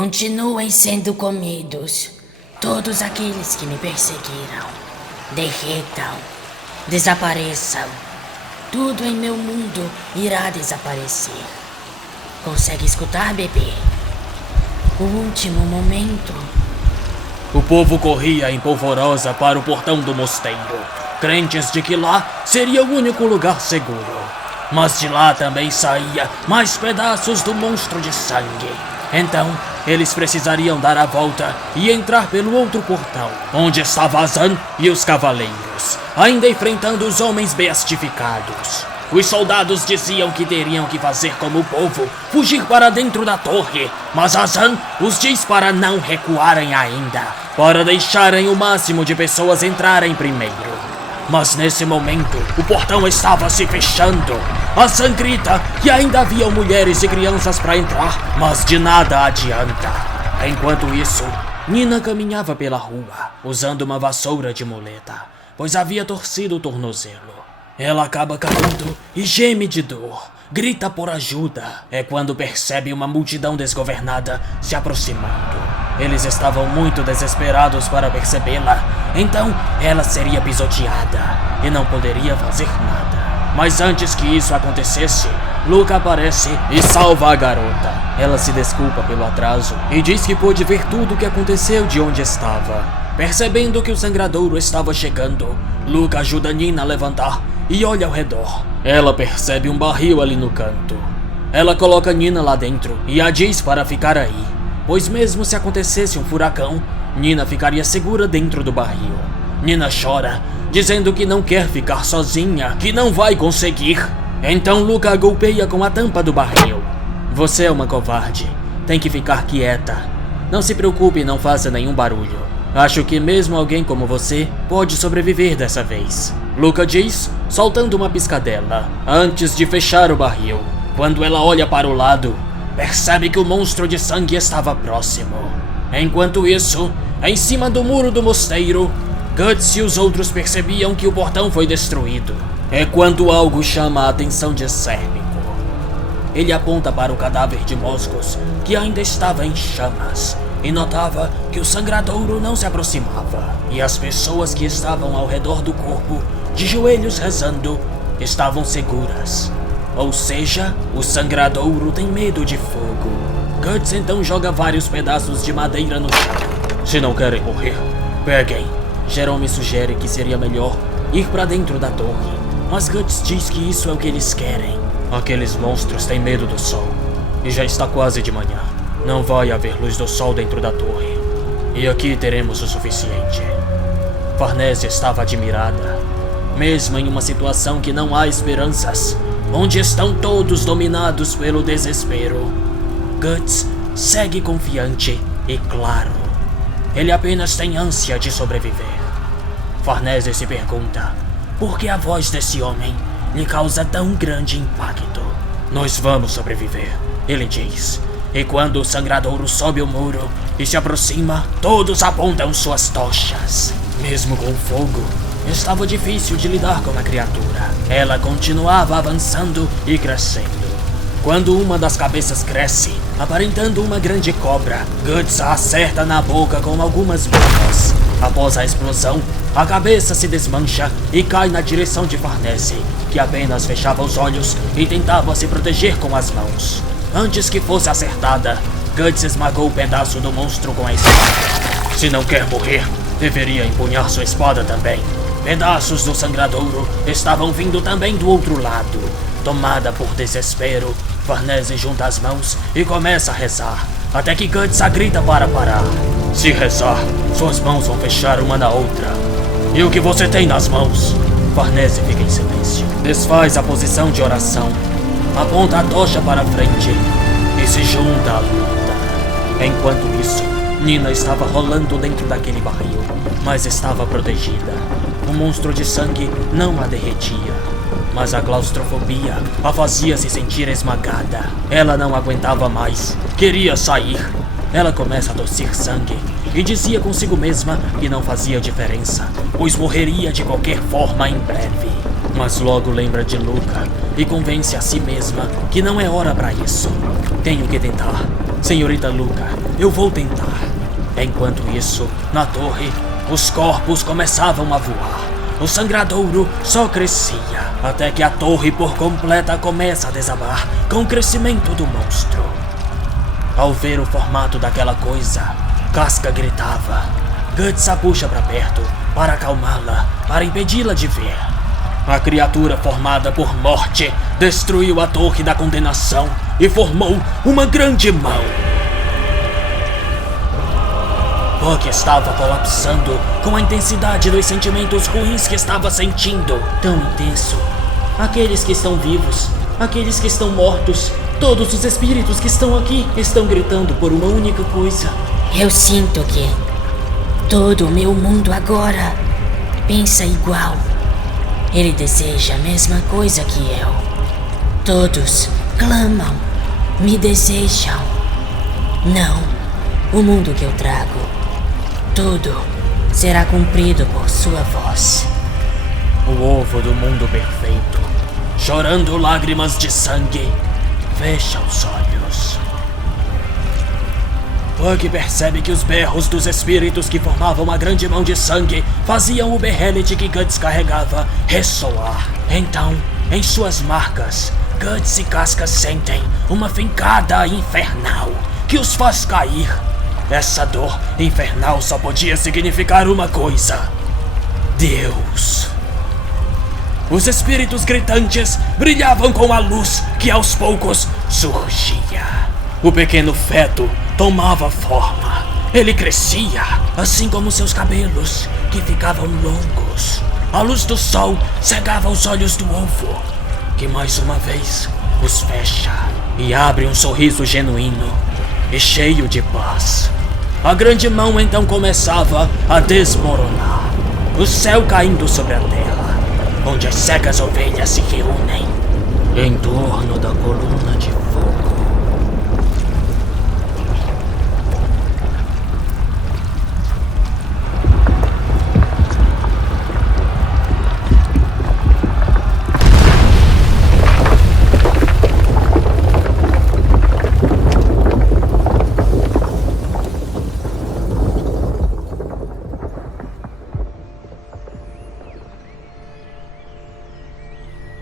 Continuem sendo comidos. Todos aqueles que me perseguiram. Derretam. Desapareçam. Tudo em meu mundo irá desaparecer. Consegue escutar, bebê? O último momento. O povo corria em polvorosa para o portão do mosteiro, crentes de que lá seria o único lugar seguro. Mas de lá também saía mais pedaços do monstro de sangue. Então, eles precisariam dar a volta e entrar pelo outro portão, onde estava Azan e os cavaleiros, ainda enfrentando os homens beatificados. Os soldados diziam que teriam que fazer como o povo, fugir para dentro da torre, mas Azan os diz para não recuarem ainda, para deixarem o máximo de pessoas entrarem primeiro. Mas nesse momento, o portão estava se fechando. Azan grita que ainda haviam mulheres e crianças para entrar, mas de nada adianta. Enquanto isso, Nina caminhava pela rua, usando uma vassoura de muleta, pois havia torcido o tornozelo. Ela acaba caindo e geme de dor, grita por ajuda. É quando percebe uma multidão desgovernada se aproximando. Eles estavam muito desesperados para percebê-la, então ela seria pisoteada e não poderia fazer nada. Mas antes que isso acontecesse, Luca aparece e salva a garota. Ela se desculpa pelo atraso e diz que pôde ver tudo o que aconteceu de onde estava. Percebendo que o sangradouro estava chegando, Luca ajuda Nina a levantar e olha ao redor. Ela percebe um barril ali no canto. Ela coloca Nina lá dentro e a diz para ficar aí, pois mesmo se acontecesse um furacão, Nina ficaria segura dentro do barril. Nina chora, dizendo que não quer ficar sozinha, que não vai conseguir. Então Luca a golpeia com a tampa do barril. Você é uma covarde, tem que ficar quieta. Não se preocupe e não faça nenhum barulho. Acho que mesmo alguém como você pode sobreviver dessa vez. Luca diz, soltando uma piscadela, antes de fechar o barril. Quando ela olha para o lado, percebe que o monstro de sangue estava próximo. Enquanto isso, em cima do muro do mosteiro, Guts e os outros percebiam que o portão foi destruído. É quando algo chama a atenção de Sérpico. Ele aponta para o cadáver de Moscos, que ainda estava em chamas, e notava que o sangradouro não se aproximava, e as pessoas que estavam ao redor do corpo, de joelhos rezando, estavam seguras. Ou seja, o sangradouro tem medo de fogo. Guts então joga vários pedaços de madeira no chão. Se não querem morrer, peguem. Jerome sugere que seria melhor ir para dentro da torre, mas Guts diz que isso é o que eles querem. Aqueles monstros têm medo do sol, e já está quase de manhã. Não vai haver luz do sol dentro da torre, e aqui teremos o suficiente. Farnese estava admirada. Mesmo em uma situação que não há esperanças, onde estão todos dominados pelo desespero, Guts segue confiante e claro. Ele apenas tem ânsia de sobreviver. Farnese se pergunta por que a voz desse homem lhe causa tão grande impacto. Nós vamos sobreviver, ele diz. E quando o sangradouro sobe o muro e se aproxima, todos apontam suas tochas. Mesmo com fogo, estava difícil de lidar com a criatura. Ela continuava avançando e crescendo. Quando uma das cabeças cresce, aparentando uma grande cobra, Guts a acerta na boca com algumas bombas. Após a explosão, a cabeça se desmancha e cai na direção de Farnese, que apenas fechava os olhos e tentava se proteger com as mãos. Antes que fosse acertada, Guts esmagou o pedaço do monstro com a espada. Se não quer morrer, deveria empunhar sua espada também. Pedaços do sangradouro estavam vindo também do outro lado. Tomada por desespero, Farnese junta as mãos e começa a rezar, até que Guts a grita para parar. Se rezar, suas mãos vão fechar uma na outra. E o que você tem nas mãos? Farnese fica em silêncio. Desfaz a posição de oração, aponta a tocha para frente e se junta à luta. Enquanto isso, Nina estava rolando dentro daquele barril, mas estava protegida. O monstro de sangue não a derretia, mas a claustrofobia a fazia se sentir esmagada. Ela não aguentava mais, queria sair. Ela começa a tossir sangue e dizia consigo mesma que não fazia diferença, pois morreria de qualquer forma em breve. Mas logo lembra de Luca e convence a si mesma que não é hora para isso. Tenho que tentar. Senhorita Luca, eu vou tentar. Enquanto isso, na torre, os corpos começavam a voar. O sangradouro só crescia, até que a torre por completa começa a desabar com o crescimento do monstro. Ao ver o formato daquela coisa, Casca gritava. Guts a puxa pra perto para acalmá-la, para impedi-la de ver. A criatura formada por morte destruiu a torre da condenação e formou uma grande mão. Puck estava colapsando com a intensidade dos sentimentos ruins que estava sentindo. Tão intenso. Aqueles que estão vivos, aqueles que estão mortos, todos os espíritos que estão aqui estão gritando por uma única coisa. Eu sinto que todo o meu mundo agora pensa igual. Ele deseja a mesma coisa que eu. Todos clamam, me desejam. Não, o mundo que eu trago. Tudo será cumprido por sua voz. O ovo do mundo perfeito, chorando lágrimas de sangue, fecha os olhos. Puck percebe que os berros dos espíritos que formavam a grande mão de sangue faziam o berrelete que Guts carregava ressoar. Então, em suas marcas, Guts e Casca sentem uma fincada infernal que os faz cair. Essa dor infernal só podia significar uma coisa: Deus. Os espíritos gritantes brilhavam com a luz que aos poucos surgia. O pequeno feto tomava forma. Ele crescia, assim como seus cabelos, que ficavam longos. A luz do sol cegava os olhos do ovo, que mais uma vez os fecha e abre um sorriso genuíno e cheio de paz. A grande mão então começava a desmoronar, o céu caindo sobre a terra, onde as cegas ovelhas se reúnem em torno da coluna de fogo.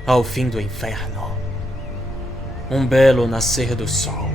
Ao fim do inferno, um belo nascer do sol.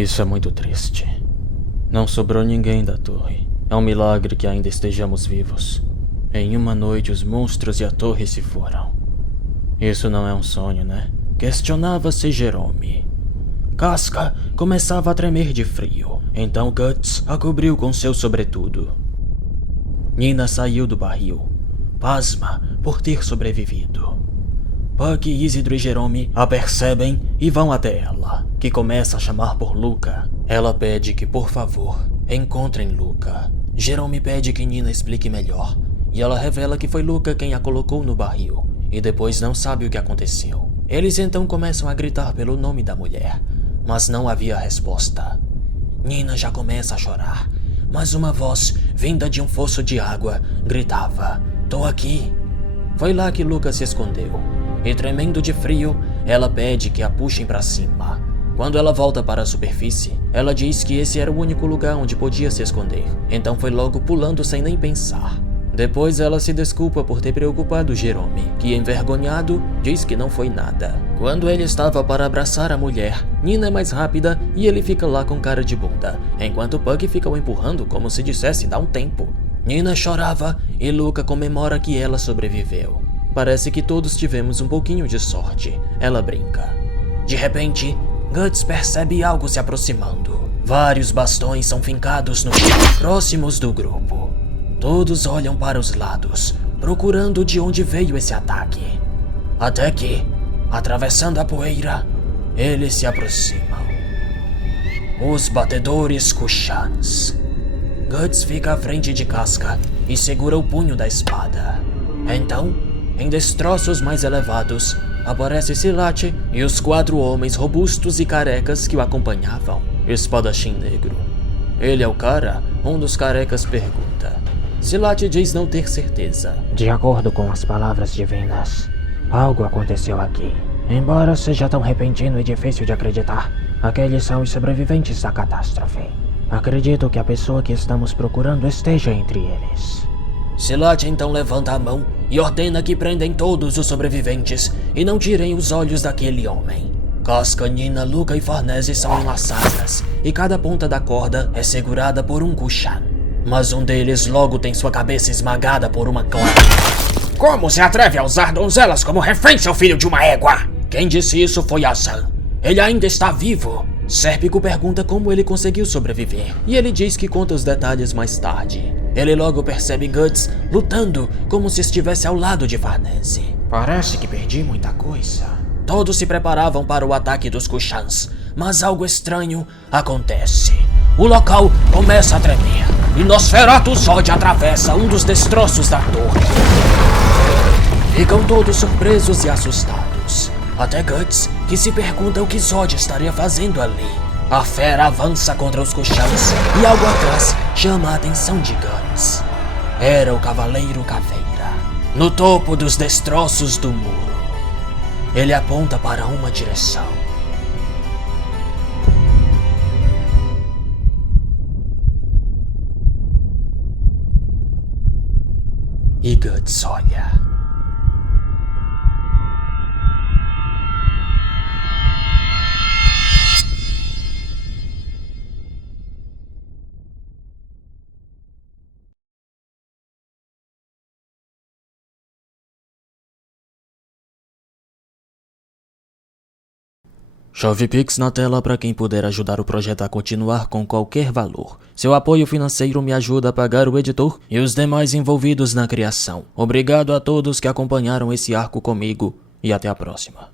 Isso é muito triste. Não sobrou ninguém da torre. É um milagre que ainda estejamos vivos. Em uma noite os monstros e a torre se foram. Isso não é um sonho, né? Questionava-se Jerome. Casca começava a tremer de frio. Então Guts a cobriu com seu sobretudo. Nina saiu do barril, pasma por ter sobrevivido. Puck, Isidro e Jerome a percebem e vão até ela, que começa a chamar por Luca. Ela pede que, por favor, encontrem Luca. Jerome pede que Nina explique melhor, e ela revela que foi Luca quem a colocou no barril, e depois não sabe o que aconteceu. Eles então começam a gritar pelo nome da mulher, mas não havia resposta. Nina já começa a chorar, mas uma voz, vinda de um fosso de água, gritava: "Tô aqui!" Foi lá que Luca se escondeu, e tremendo de frio, ela pede que a puxem para cima. Quando ela volta para a superfície, ela diz que esse era o único lugar onde podia se esconder, então foi logo pulando sem nem pensar. Depois ela se desculpa por ter preocupado Jerome, que envergonhado diz que não foi nada. Quando ele estava para abraçar a mulher, Nina é mais rápida e ele fica lá com cara de bunda, enquanto Puck fica o empurrando como se dissesse dá um tempo. Nina chorava e Luca comemora que ela sobreviveu. Parece que todos tivemos um pouquinho de sorte, ela brinca. De repente, Guts percebe algo se aproximando. Vários bastões são fincados no chão, próximos do grupo. Todos olham para os lados, procurando de onde veio esse ataque. Até que, atravessando a poeira, eles se aproximam. Os batedores Kushans. Guts fica à frente de Casca e segura o punho da espada. Então, em destroços mais elevados, aparece Silat e os 4 homens robustos e carecas que o acompanhavam. Espadachim negro. Ele é o cara? Um dos carecas pergunta. Silat diz não ter certeza. De acordo com as palavras divinas, algo aconteceu aqui. Embora seja tão repentino e difícil de acreditar, aqueles são os sobreviventes da catástrofe. Acredito que a pessoa que estamos procurando esteja entre eles. Silat então levanta a mão e ordena que prendem todos os sobreviventes e não tirem os olhos daquele homem. Casca, Nina, Luca e Farnese são enlaçadas e cada ponta da corda é segurada por um Kushan. Mas um deles logo tem sua cabeça esmagada por uma clara. Como se atreve a usar donzelas como refém, seu filho de uma égua? Quem disse isso foi Azan. Ele ainda está vivo. Sérpico pergunta como ele conseguiu sobreviver, e ele diz que conta os detalhes mais tarde. Ele logo percebe Guts lutando como se estivesse ao lado de Farnese. Parece que perdi muita coisa. Todos se preparavam para o ataque dos Kushans, mas algo estranho acontece. O local começa a tremer, e Nosferatu Zod atravessa um dos destroços da torre. Ficam todos surpresos e assustados, até Guts, que se pergunta o que Zod estaria fazendo ali. A fera avança contra os Kushans e algo atrás chama a atenção de Guts. Era o Cavaleiro Caveira, no topo dos destroços do muro. Ele aponta para uma direção. E Guts olha. Chove Pix na tela para quem puder ajudar o projeto a continuar com qualquer valor. Seu apoio financeiro me ajuda a pagar o editor e os demais envolvidos na criação. Obrigado a todos que acompanharam esse arco comigo e até a próxima.